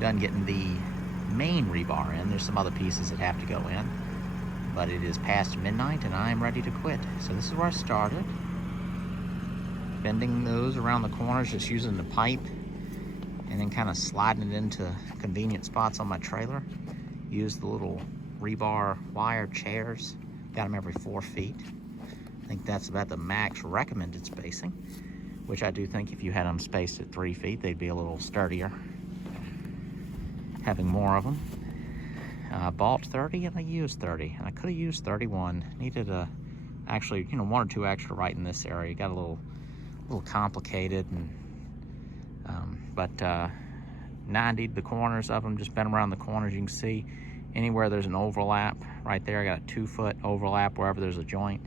done getting the main rebar in. There's some other pieces that have to go in, but it is past midnight and I am ready to quit. So this is where I started. Bending those around the corners, just using the pipe and then kind of sliding it into convenient spots on my trailer. Use the little rebar wire chairs. Got them every 4 feet. I think that's about the max recommended spacing, which I do think if you had them spaced at 3 feet, they'd be a little sturdier. Having more of them. I bought 30 and I used 30. And I could have used 31. Needed actually, 1 or 2 extra right in this area. Got a little complicated, and but 90'd the corners of them, just bent around the corners. You can see anywhere there's an overlap right there. I got a 2-foot overlap wherever there's a joint.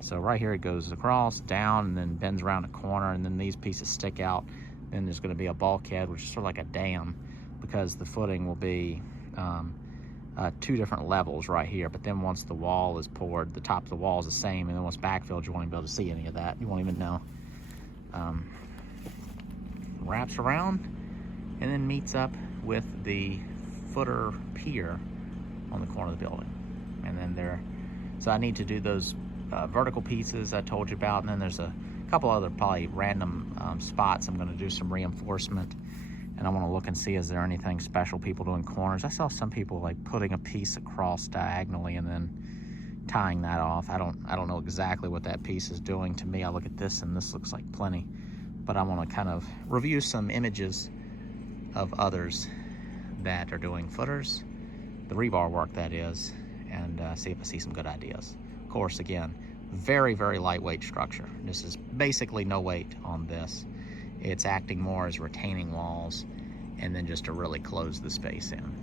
So right here it goes across, down, and then bends around a corner, and then these pieces stick out. Then there's going to be a bulkhead, which is sort of like a dam, because the footing will be 2 different levels right here. But then once the wall is poured, the top of the wall is the same, and then once backfilled, you won't even be able to see any of that. You won't even know. Wraps around and then meets up with the footer pier on the corner of the building. And then so I need to do those vertical pieces I told you about, and then there's a couple other probably random spots I'm going to do some reinforcement, and I want to look and see, is there anything special people doing corners. I saw some people like putting a piece across diagonally and then tying that off. I don't know exactly what that piece is doing. To me, I look at this and this looks like plenty, but I want to kind of review some images of others that are doing footers, the rebar work that is, and see if I see some good ideas. Of course, again, very, very lightweight structure. This is basically no weight on this. It's acting more as retaining walls and then just to really close the space in.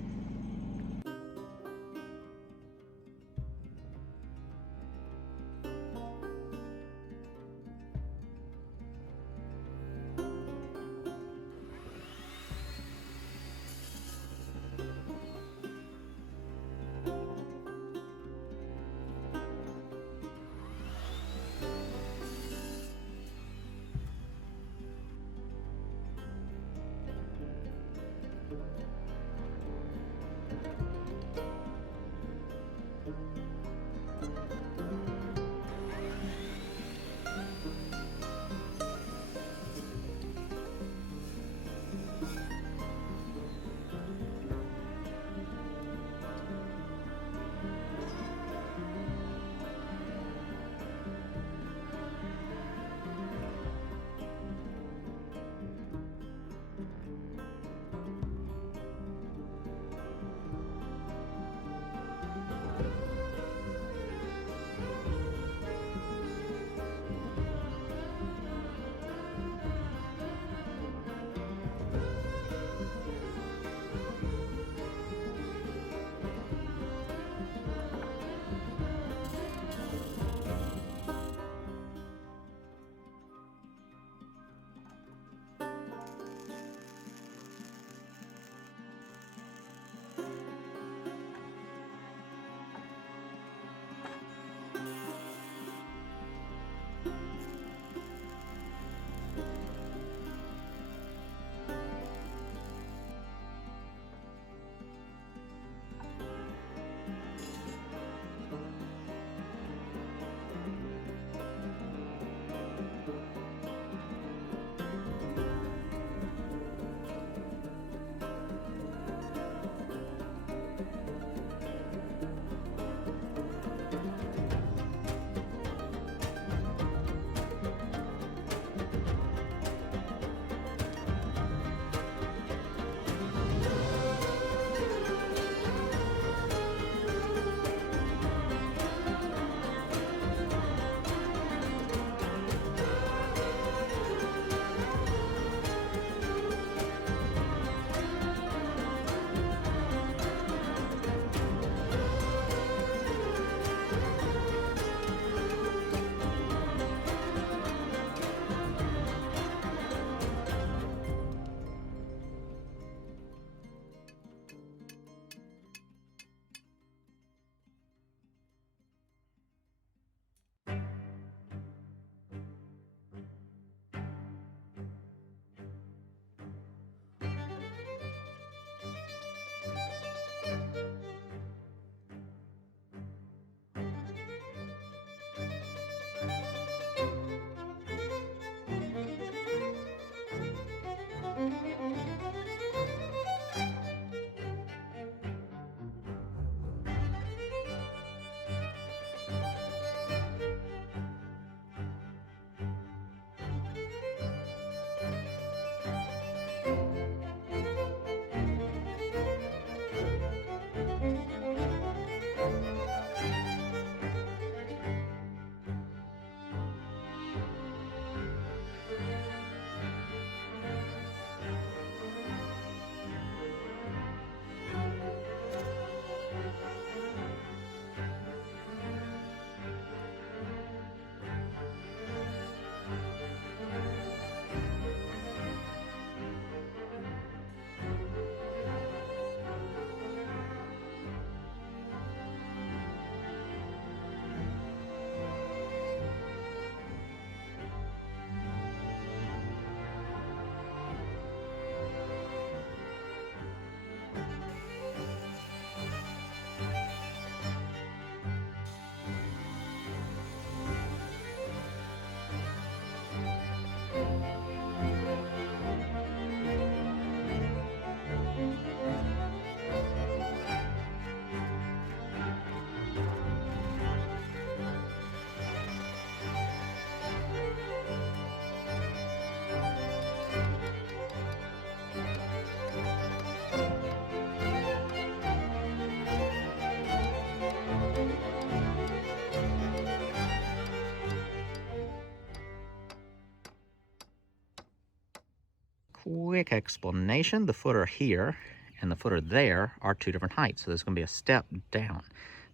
quick explanation. The footer here and the footer there are two different heights, so there's going to be a step down.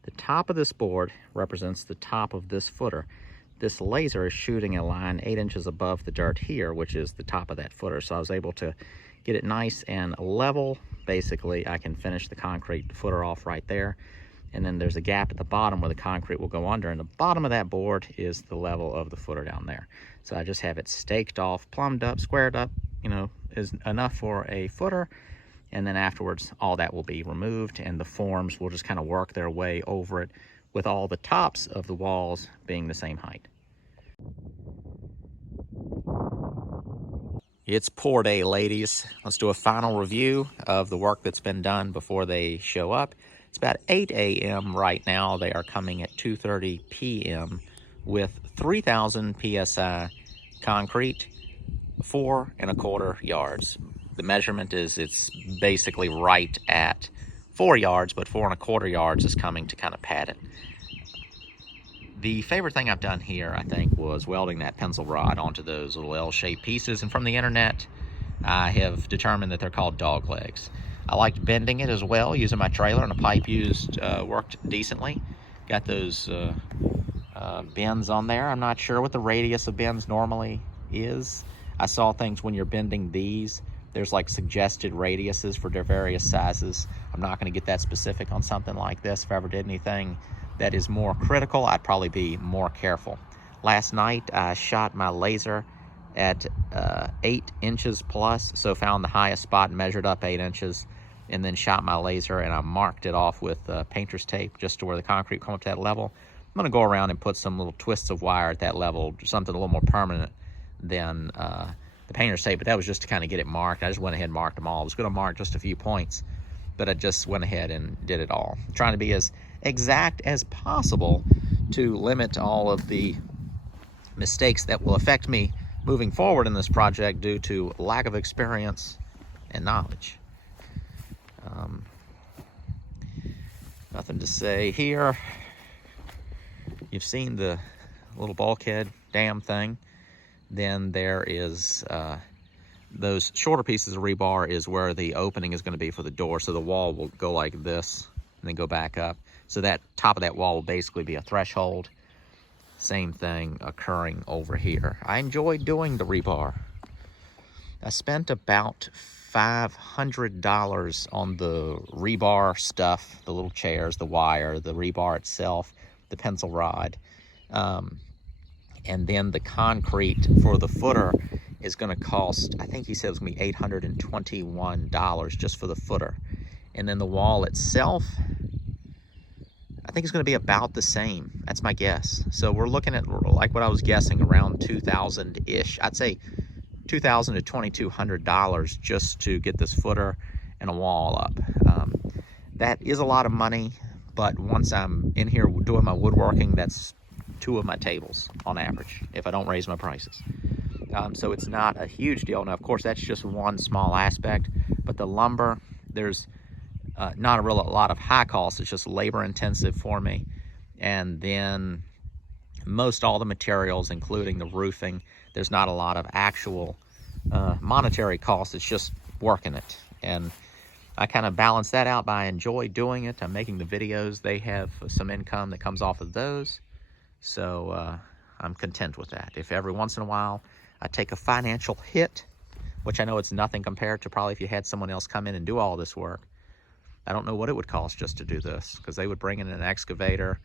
The top of this board represents the top of this footer. This laser is shooting a line 8 inches above the dirt here, which is the top of that footer. So I was able to get it nice and level. Basically, I can finish the concrete footer off right there. And then there's a gap at the bottom where the concrete will go under. And the bottom of that board is the level of the footer down there. So I just have it staked off, plumbed up, squared up, is enough for a footer. And then afterwards, all that will be removed and the forms will just kind of work their way over it with all the tops of the walls being the same height. It's pour day, ladies. Let's do a final review of the work that's been done before they show up. It's about 8 a.m. right now. They are coming at 2:30 p.m. with 3,000 psi concrete, 4 1/4 yards. The measurement is it's basically right at 4 yards, but 4 1/4 yards is coming to kind of pad it. The favorite thing I've done here, I think, was welding that pencil rod onto those little L-shaped pieces. And from the internet, I have determined that they're called dog legs. I liked bending it as well, using my trailer, and a pipe used worked decently. Got those bends on there. I'm not sure what the radius of bends normally is. I saw things when you're bending these. There's like suggested radiuses for their various sizes. I'm not going to get that specific on something like this. If I ever did anything that is more critical, I'd probably be more careful. Last night, I shot my laser at 8 inches plus, so found the highest spot and measured up 8 inches, and then shot my laser and I marked it off with painter's tape just to where the concrete come up to that level. I'm going to go around and put some little twists of wire at that level, something a little more permanent than the painter's tape, but that was just to kind of get it marked. I just went ahead and marked them all. I was going to mark just a few points, but I just went ahead and did it all. I'm trying to be as exact as possible to limit all of the mistakes that will affect me moving forward in this project due to lack of experience and knowledge. Nothing to say here. You've seen the little bulkhead dam thing. Then there is those shorter pieces of rebar is where the opening is going to be for the door. So the wall will go like this and then go back up. So that top of that wall will basically be a threshold. Same thing occurring over here. I enjoyed doing the rebar. I spent about $500 on the rebar stuff, the little chairs, the wire, the rebar itself, the pencil rod. And then the concrete for the footer is going to cost, I think he said it was going to be $821 just for the footer. And then the wall itself, I think it's going to be about the same. That's my guess. So we're looking at, like what I was guessing, around $2,000-ish. I'd say $2,000 to $2,200 just to get this footer and a wall up. That is a lot of money, but once I'm in here doing my woodworking, that's 2 of my tables on average, if I don't raise my prices. So it's not a huge deal. Now, of course, that's just one small aspect, but the lumber, there's not a lot of high costs. It's just labor intensive for me. And then most all the materials, including the roofing, there's not a lot of actual monetary costs. It's just working it. And I kind of balance that out by I enjoy doing it. I'm making the videos. They have some income that comes off of those. So I'm content with that. If every once in a while I take a financial hit, which I know it's nothing compared to probably if you had someone else come in and do all this work. I don't know what it would cost just to do this, because they would bring in an excavator.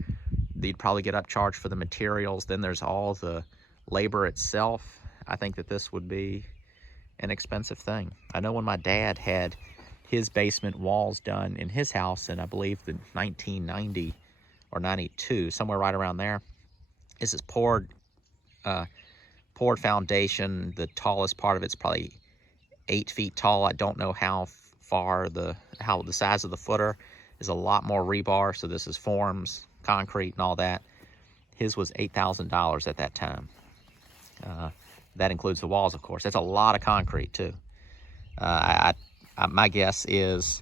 They'd probably get upcharged for the materials. Then there's all the labor itself. I think that this would be an expensive thing. I know when my dad had his basement walls done in his house in, I believe, the 1990 or 92, somewhere right around there. This is poured foundation. The tallest part of it's probably 8 feet tall. I don't know how far the size of the footer is. A lot more rebar. So this is forms, concrete, and all that. His was $8,000 at that time. That includes the walls, of course. That's a lot of concrete too. My guess is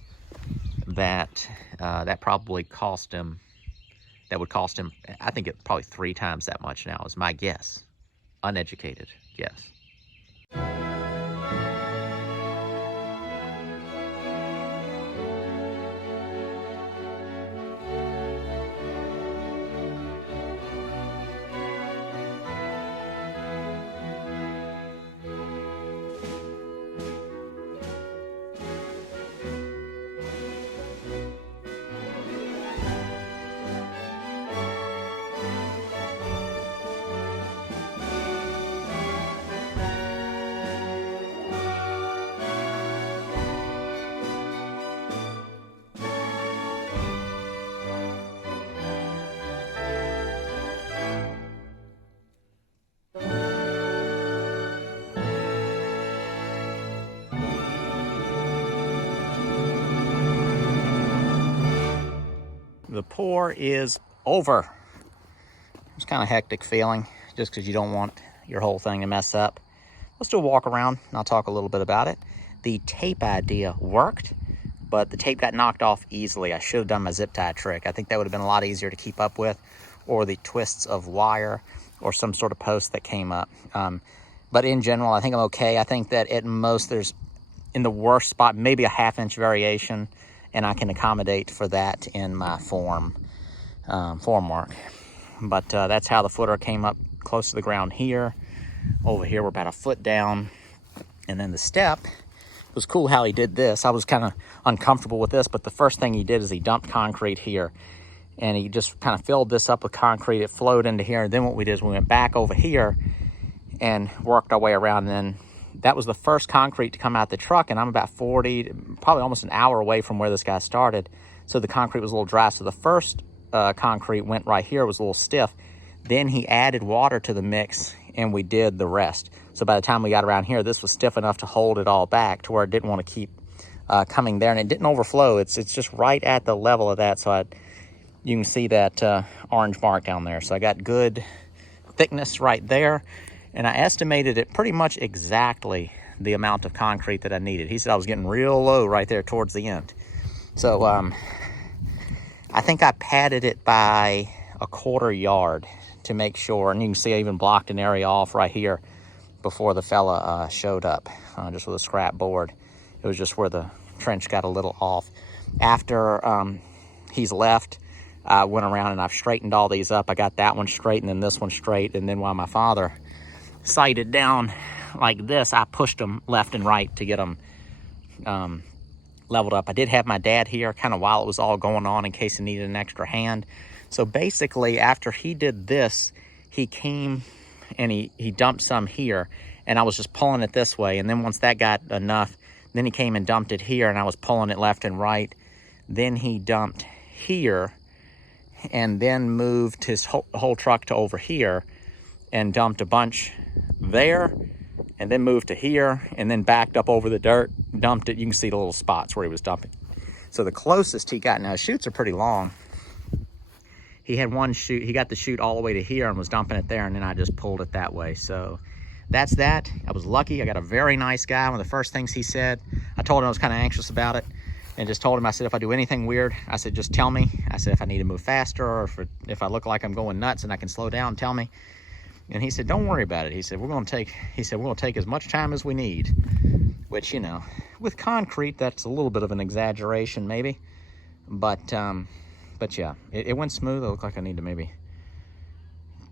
that that probably cost him. That would cost him, I think, it probably 3 times that much now, is my guess. Uneducated guess. pour is over. It's kind of hectic feeling just because you don't want your whole thing to mess up. Let's do a walk around and I'll talk a little bit about it. The tape idea worked, but the tape got knocked off easily. I should have done my zip tie trick. I think that would have been a lot easier to keep up with, or the twists of wire or some sort of post that came up. But in general, I think I'm okay. I think that at most there's, in the worst spot, maybe a 1/2 inch variation, and I can accommodate for that in my form work. But that's how the footer came up close to the ground here. Over here, we're about 1 foot down. And then the step, it was cool how he did this. I was kind of uncomfortable with this, but the first thing he did is he dumped concrete here. And he just kind of filled this up with concrete. It flowed into here. And then what we did is we went back over here and worked our way around. And then that was the first concrete to come out the truck. And I'm about 40, probably almost an hour away from where this guy started. So the concrete was a little dry. So the first concrete went right here, was a little stiff. Then he added water to the mix and we did the rest. So by the time we got around here, this was stiff enough to hold it all back to where it didn't want to keep coming there, and it didn't overflow. It's just right at the level of that. So you can see that orange mark down there. So I got good thickness right there, and I estimated it pretty much exactly the amount of concrete that I needed. He said I was getting real low right there towards the end. So I think I padded it by 1/4 yard to make sure, and you can see I even blocked an area off right here before the fella showed up, just with a scrap board. It was just where the trench got a little off. After he's left, I went around and I've straightened all these up. I got that one straight and then this one straight, and then while my father sighted down like this, I pushed them left and right to get them leveled up. I did have my dad here kind of while it was all going on in case he needed an extra hand. So basically, after he did this, he came and he dumped some here, and I was just pulling it this way. And then once that got enough, then he came and dumped it here, and I was pulling it left and right. Then he dumped here, and then moved his whole truck to over here and dumped a bunch there, and then moved to here, and then backed up over the dirt, dumped it. You can see the little spots where he was dumping. So the closest he got, now his chutes are pretty long. He had one chute, he got the chute all the way to here and was dumping it there, and then I just pulled it that way. So that's that. I was lucky. I got a very nice guy. One of the first things he said, I told him I was kind of anxious about it, and just told him, I said, if I do anything weird, I said, just tell me. I said, if I need to move faster, or if I look like I'm going nuts and I can slow down, tell me. And he said, don't worry about it. He said, we're going to take as much time as we need, which, you know, with concrete, that's a little bit of an exaggeration maybe, but yeah, it went smooth. It looked like I need to maybe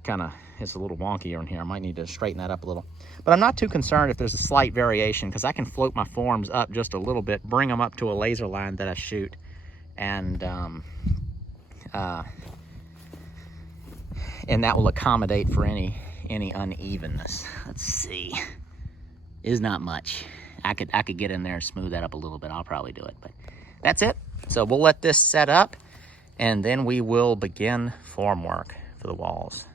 kind of, it's a little wonky in here. I might need to straighten that up a little, but I'm not too concerned if there's a slight variation, because I can float my forms up just a little bit, bring them up to a laser line that I shoot, and that will accommodate for any unevenness. Let's see, is not much. I could get in there and smooth that up a little bit. I'll probably do it, but that's it. So we'll let this set up, and then we will begin form work for the walls.